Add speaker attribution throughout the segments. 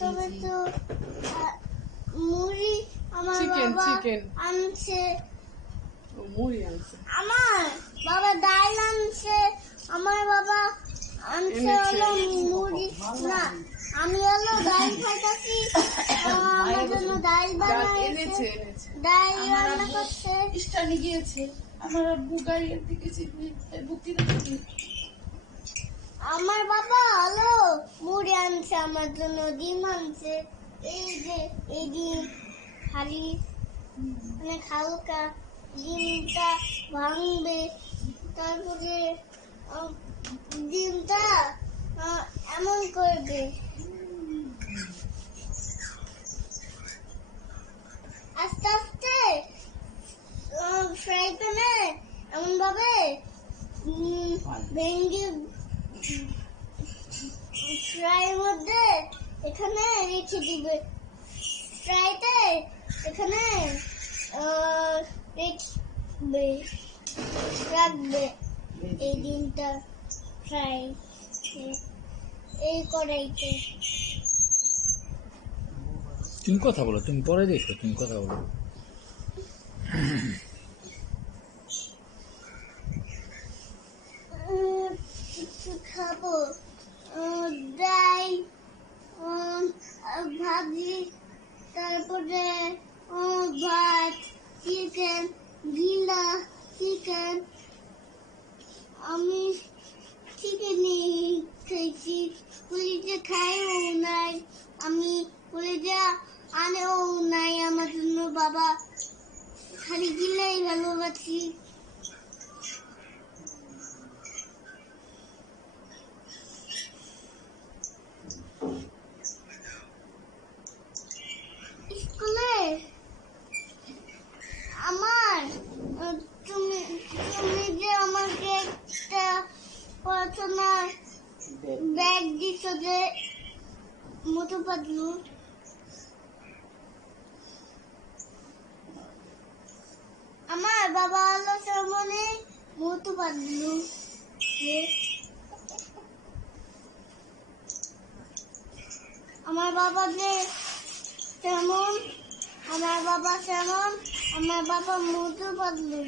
Speaker 1: তবে তো মুড়ি আমার বাবা আনছে
Speaker 2: মুড়ি আনছে।
Speaker 1: আমার বাবা ডাল আনছে আমার বাবা আনছে হলো। মুড়ি। না আমি হলো ডাল খাইতাছি আমার জন্য ডাল বানাইছে ডাল রান্না করছে।
Speaker 3: স্টাডি গিয়েছে। আমার আব্বু গাড়ির দিকে বুকিং
Speaker 1: আমার বাবা হলো মুড়ি আনছে, আমার জন্য ডিম আনছে। এই যে, এই ডিম খালি। অনেক হালকা ডিমটা ভাঙবে। তারপরে ডিমটা এমন করবে। আস্তে আস্তে ফ্রাই প্যানে এমন ভাবে ভেঙে ফ্রাইয়ের মধ্যে এখানে রেখে দিবে। ফ্রাইতে এখানে রেখবে, রাখবে এই ডিমটা ফ্রাই এই কড়াইতে।
Speaker 4: তুমি কথা বলো, তুমি পরে দেখো, তুমি কথা বলো।
Speaker 1: আমি চিকেন খেয়েছি পুলিশে খাইও নাই। আমি পুলিশে আনেও নাই। আমার জন্য বাবা খালি গিলাই ভালোবাসি স্কুলে আমার আহ, তুমি তুমি যে আমাকে একটা পড়াশোনার ব্যাগ দিছ যে মোটু পাতলু। আমার বাবা হলো সামনে মোটু পাতলু। যে আমার বাবা যে তেমন আমার বাবা তেমন আমার বাবা মোটু পাতলু।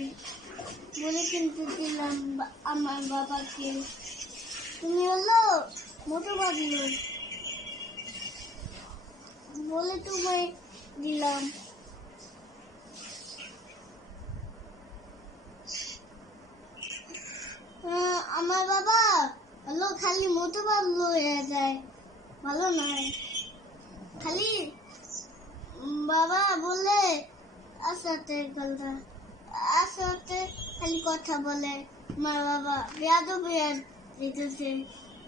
Speaker 1: বলে কিন্তু দিলাম আমার বাবাকে। তুমি হলো মোটু পাতলু বলে তোমায় দিলাম। আমার বাবা হলো খালি মোটু পাতলু হয়ে যায়। ভালো নয়। খালি বাবা বলে আসাতে কথা আসাতে খালি কথা বলে। আমার বাবা বেয়াদো দিতেছে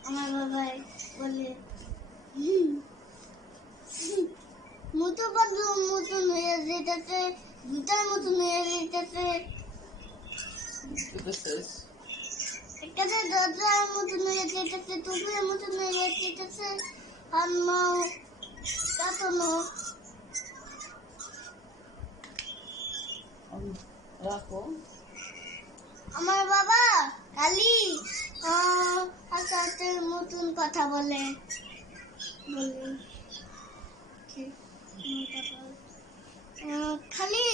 Speaker 1: আমার বাবাই বলে মতো মতন হয়ে যেতেছে মতন হয়ে যেতেছে। দরজার মতন হয়ে যেতেছে মতন হয়ে যেতেছে আর মাও
Speaker 3: রাখো।
Speaker 1: আমার বাবা খালি আহ, আসাতের মতন কথা বলে। বলে। খালি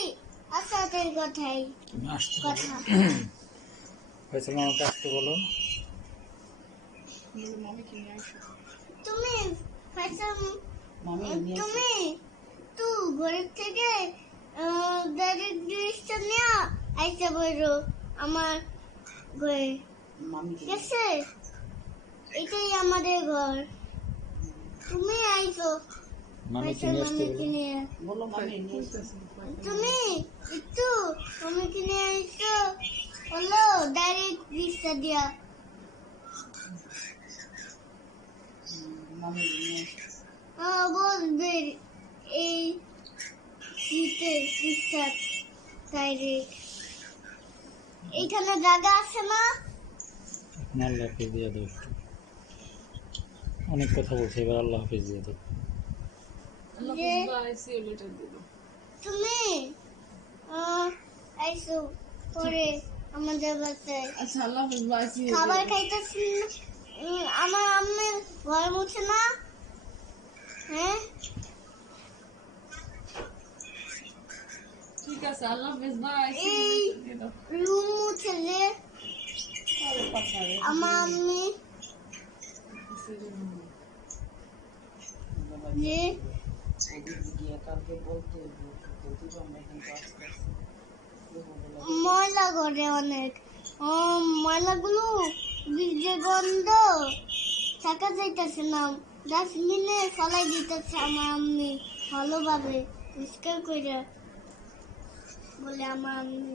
Speaker 1: আসাতের কথাই
Speaker 4: তুমি
Speaker 1: কথা।
Speaker 4: ফয়সাল আসতে বলো?
Speaker 2: বলে,
Speaker 1: তুমি তুমি তু ঘরের থেকে ডাইরেক্ট জিনিসটা নিয়ে আইসা বইরো আমার ঘরে। এটাই আমাদের ঘর। তুমি
Speaker 4: মামি
Speaker 1: ফাইসাল
Speaker 4: তুমি আসতে বলো।
Speaker 3: মামি
Speaker 1: তুমি একটু মামিকে নিয়ে আইসো। হলো ডাইরেক্ট দিয়া।
Speaker 3: মামি
Speaker 1: বলবে এই ডাইরেক্ট এইখানে জায়গা আছে না
Speaker 4: আল্লাহ হাফিজ দিয়ে অনেক কথা বলছে এবার আল্লাহ হাফিজ দিয়ে
Speaker 1: আমার ঠিক
Speaker 2: আছে আল্লাহ
Speaker 1: ময়লা করে অনেক। ও, ময়লাগুলো গন্ধ। থাকা যাইতেছে না। ডাস্টবিনে ফলাই দিতেছে আমার আম্মি ভালোভাবে। পরিষ্কার করে বলে আমার আম্মি।